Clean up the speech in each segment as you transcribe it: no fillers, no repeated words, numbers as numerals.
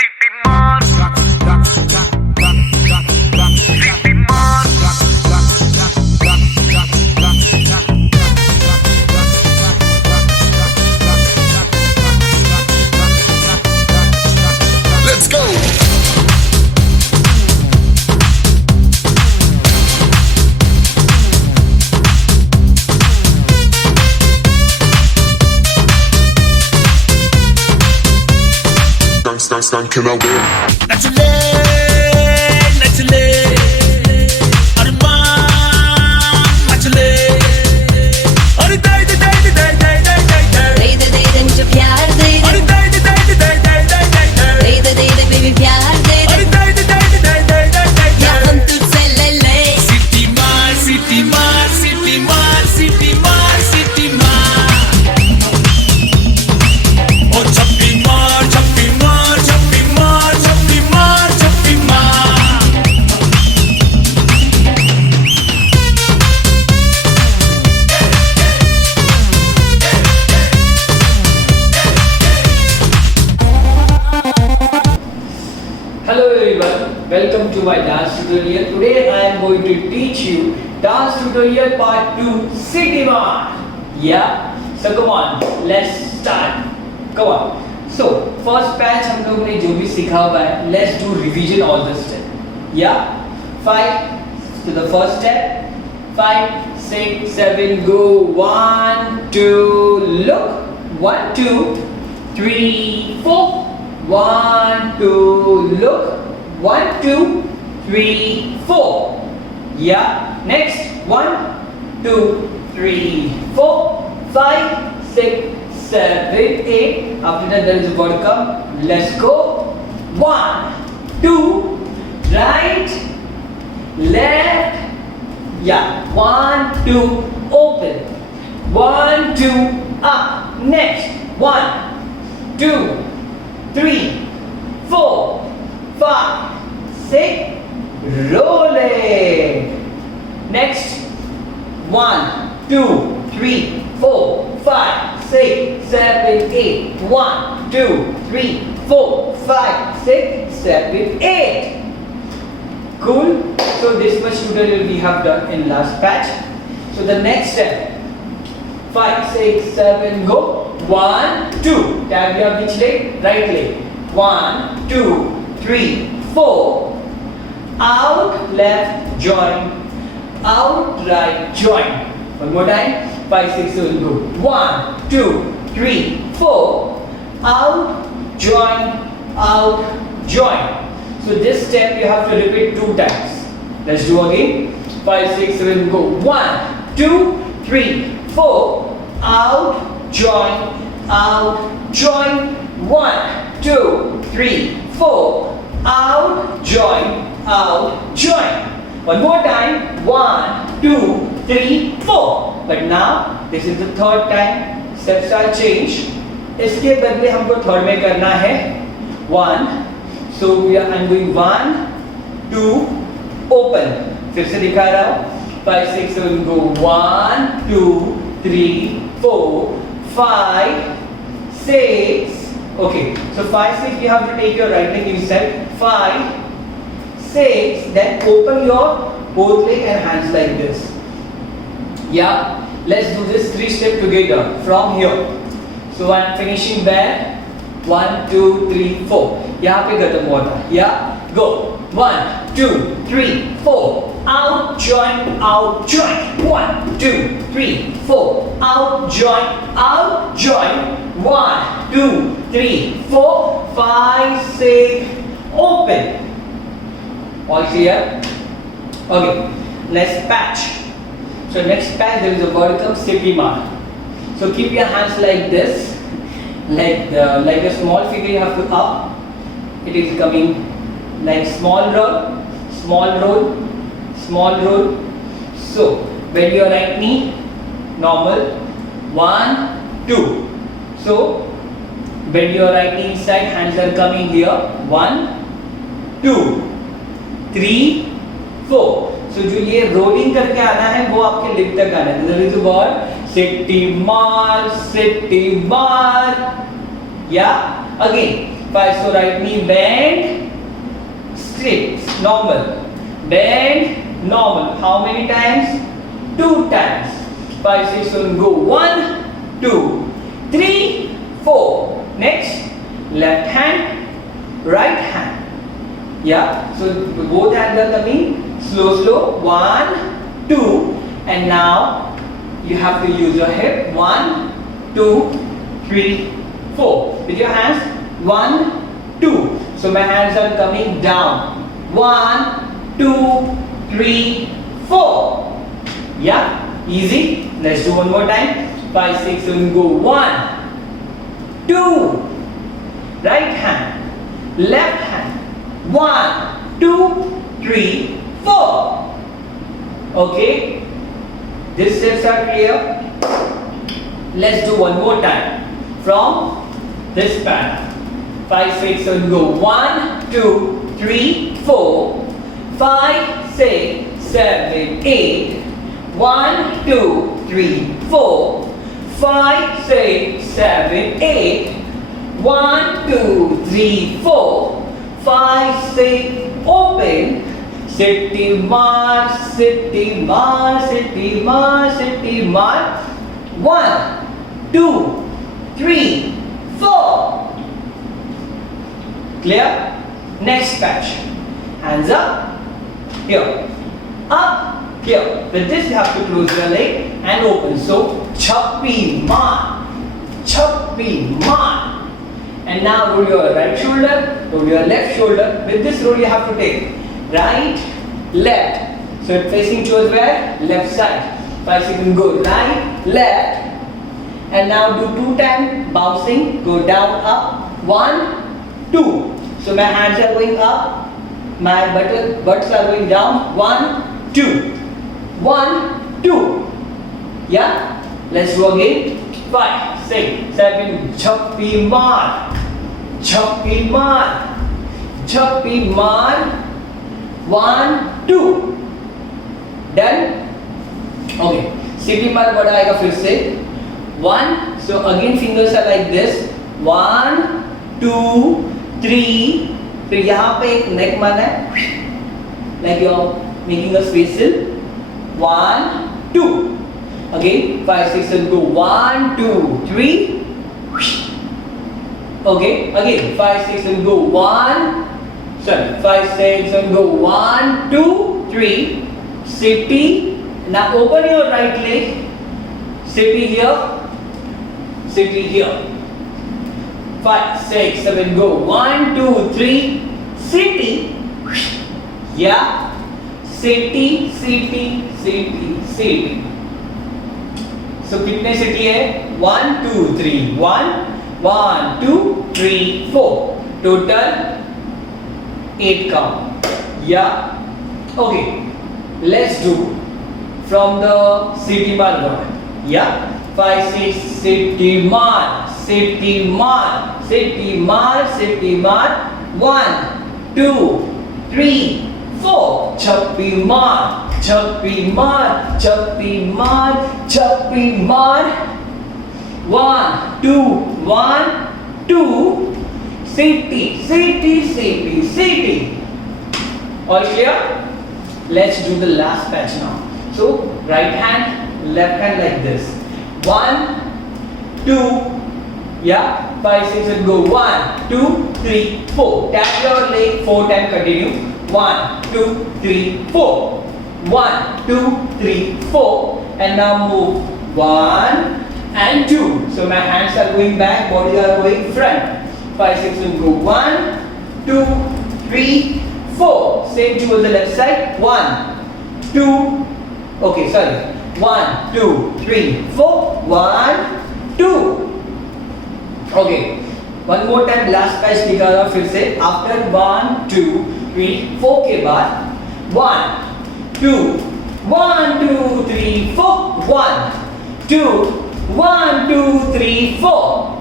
Seeti Maar. Seeti Maar. Let's go. Can I win? नचले नचले अरमान मचले अरे दे दे दे दे दे दे दे दे दे मुझे प्यार दे अरे दे दे दे दे दे दे दे बेबी प्यार दे अरे दे दे दे दे दे या हम तुझसे ले सिटी मार सिटी मार सिटी मार सिटी मार सिटी मार ओ छप्पी मार छप्पी मार छप्पी मार छप्पी मार छप्पी मार Hello everyone, welcome to my dance tutorial. Today I am going to teach you dance tutorial part 2 Seeti Maar. Yeah, so come on, let's start. Come on. So first patch हम लोग ने जो भी सीखा हुआ है, let's do revision all the step. Yeah, 5 to the first step. 5, 6, 7, go. 1, 2, look. 1, 2, 3, 4. 1, 2, look. 1, 2, 3, 4. Yeah. Next. 1, 2, 3, 4, 5, 6, 7, 8. After that, there is a word come. Let's go. 1, 2, right, left. Yeah. 1, 2, open. 1, 2, up. Next. 1, 2. 3, 4, 5, 6, roll it. Next, 1, 2, 3, 4, 5, 6, 7, 8. 1, 2, 3, 4, 5, 6, 7, 8. Cool. So this much tutorial we have done in last patch. So the next step. 5, 6, 7, go. 1, 2. Tap your which leg? Right leg. 1, 2, 3, 4. Out, left, join. Out, right, join. One more time. 5, 6, 7, go. 1, 2, 3, 4. Out, join. Out, join. So this step you have to repeat 2 times. Let's do again. 5, 6, 7, go. 1, 2, 3, 4. Out, join, out, join. 1, 2, 3, 4. Out, join, out, join. One more time. 1, 2, 3, 4. But now this is the third time. Steps are changed. इसके बदले हमको third में करना है 1. So I'm doing 1, 2, open. फिर से दिखा रहा हूँ. 5, 6, 7, go. 1, 2, 3, 4, 5, 6. Okay, so 5, 6 you have to take your right leg inside. 5, 6, then open your both leg and hands like this. Yeah, let's do this 3 steps together from here. So I'm finishing where? 1, 2, 3, 4. यहाँ पे खत्म हुआ था. Yeah, go. 1, 2, 3, 4. Out, join, out, join. 1, 2, 3, 4. Out, join, out, join. 1, 2, 3, 4, 5, 6. Open. All clear? Okay. Let's patch. So next patch there is a word called Seeti Maar. So keep your hands like this, like a small finger you have to up. It is coming like small roll, small roll, small roll. So bend your right knee, normal. 1, 2. So bend your right knee inside, hands are coming here. 1, 2, 3, 4. So जो ये rolling करके आना है वो आपके lip तक आना है. There is a word Seeti Maar, Seeti Maar. Yeah. Again, 5. So right knee bend, straight, normal. Bend, normal. How many times? 2 times. 5, 6, 7, go. 1, 2, 3, 4. Next, left hand, right hand. Yeah, so both hands are coming. Slow, slow. 1, 2. And now you have to use your hip. 1, 2, 3, 4. With your hands. 1, 2. So my hands are coming down. 1, 2, 3, 4. Yeah, easy. Let's do one more time. 5, 6, 7, go. 1, 2. Right hand, left hand. 1, 2, 3, 4. Okay. These steps are clear. Let's do one more time. From this pattern. 5, 6, 7, go. 1, 2, 3, 4. 5, 6, 7, 8. 1, 2, 3, 4. 5, 6, 7, 8. 1, 2, 3, 4. 5, 6, open. Seeti Maar, Seeti Maar, Seeti Maar, Seeti Maar. 1, 2, 3, 4. Clear? Next patch. Hands up. Here. Up. Here. With this you have to close your leg and open. So, Seeti Maar. Seeti Maar. And now roll your right shoulder, roll your left shoulder. With this roll you have to take right, left. So it's facing towards where? Left side. 5 seconds, go right, left. And now do 2 times bouncing. Go down, up. 1, 2. So my hands are going up. My butts are going down. 1, 2. 1, 2. Yeah? Let's do again. 5, 6, 7. Seeti Maar. Seeti Maar. Seeti Maar. 1, 2. Done? Okay. Seeti Maar बड़ा आएगा फिर से. 1. So again fingers are like this. 1, 2, 3. फिर यहाँ पे एक neck मारना है. Like you're making a facial. 1, 2. Again 5, 6, 7, go. 1, 2, 3. Okay. Again 5, 6, 7, go. 1. Sorry. 5, 6, 7, go. 1, 2, 3. Seeti. Now open your right leg. Seeti here. Seeti here. 5, 6, 7, go. 1, 2, 3. Seeti. Yeah. Seeti, Seeti, Seeti, Seeti. So कितने सीटी है? 1, 2, 3. 1, 2, 3, 4. Total 8 count. Yeah. Okay. Let's do from the Seeti Maar one. Yeah. 5, 6. Seeti Maar. Seeti Maar. Seeti Maar. Seeti Maar. 1, 2, 3, 4. Seeti Maar. Seeti Maar. Seeti Maar. Seeti Maar. 1, 2, 1, 2. Seeti, Seeti, Seeti, Seeti. All clear? Let's do the last patch now. So right hand, left hand like this. 1, 2. Yeah. 5, 6, and go. 1, 2, 3, 4. Tap your leg 4 times. Continue. 1, 2, 3, 4. 1, 2, 3, 4. And now move 1 and 2. So my hands are going back, body are going front. 5, 6, and go. 1, 2, 3, 4. Same towards the left side. 1, 2. Okay, sorry. 1, 2, 3, 4. 1, 2. Okay. One more time. Last patch दिखाना फिर से. After 1, 2, 3, 4 के बाद 1, 2, 1, 2, 3, 4. 1, 2, 1, 2, 3, 4.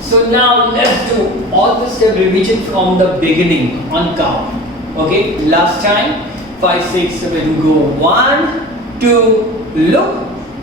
So now let's do all the step revision from the beginning on count. Okay, last time 5, 6, 7, go. 1, 2, look.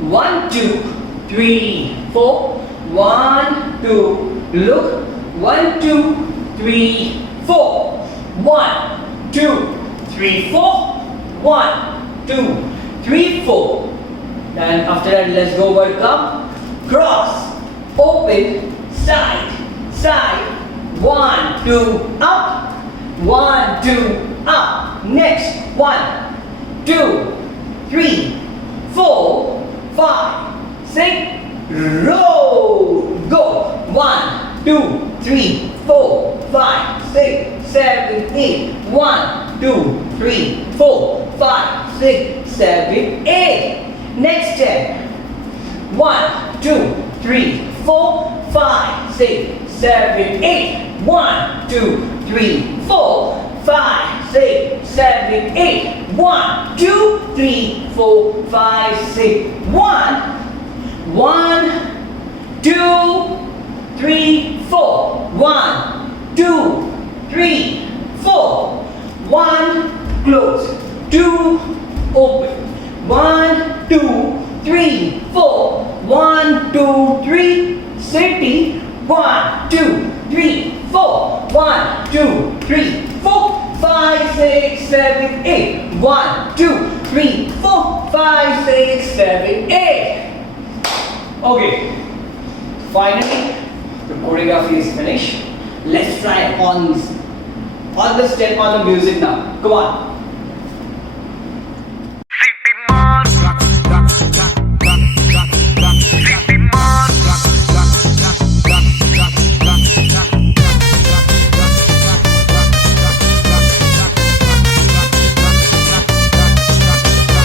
1, 2, 3, 4. 1, 2, look. 1, 2, 3, 4. 1, 2, 3, 4. 1, 2, 3, 4. Then after that, let's go welcome. Cross, open, side, side. 1, 2, up. 1, 2, up. Next, 1, 2, 3, 4, 5, 6. Roll. Go. 1, 2, 3, 4, 5, 6, 7, 8. 1, 2, 3, 4, 5, 6, 7, 8. Next step. 1, 2, 3, 4, 5, 6, 7, 8. 1, 2, 3, 4, 5, 6, 7, 8. 1, 2, 3, 4, 5, 6. 1, 2, 3, 4. 1, 2, 3, 4. 1, close. 2, open. 1, 2, 3, 4. 1, 2, 3, Seeti. 1, 2, 3, 4. 1, 2, 3, 4, 5, 6, 7, 8. 1, 2, 3, 4, 5, 6, 7, 8. Okay. Finally, the choreography is finished. Let's try on the step on the music now. Come on. Seeti Maar. Seeti Maar.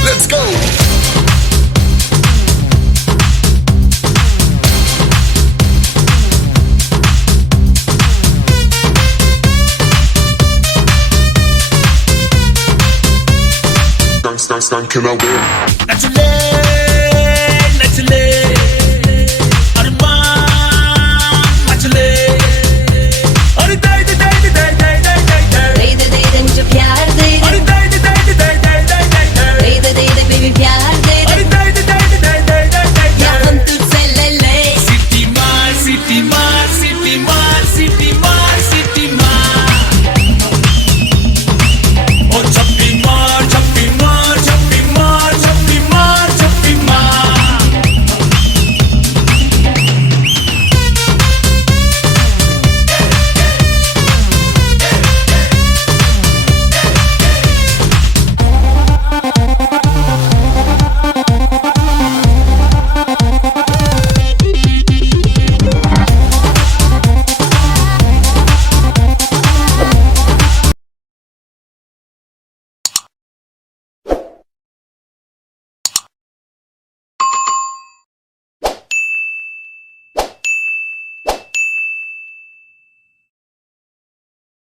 Let's go. Stank, can I win?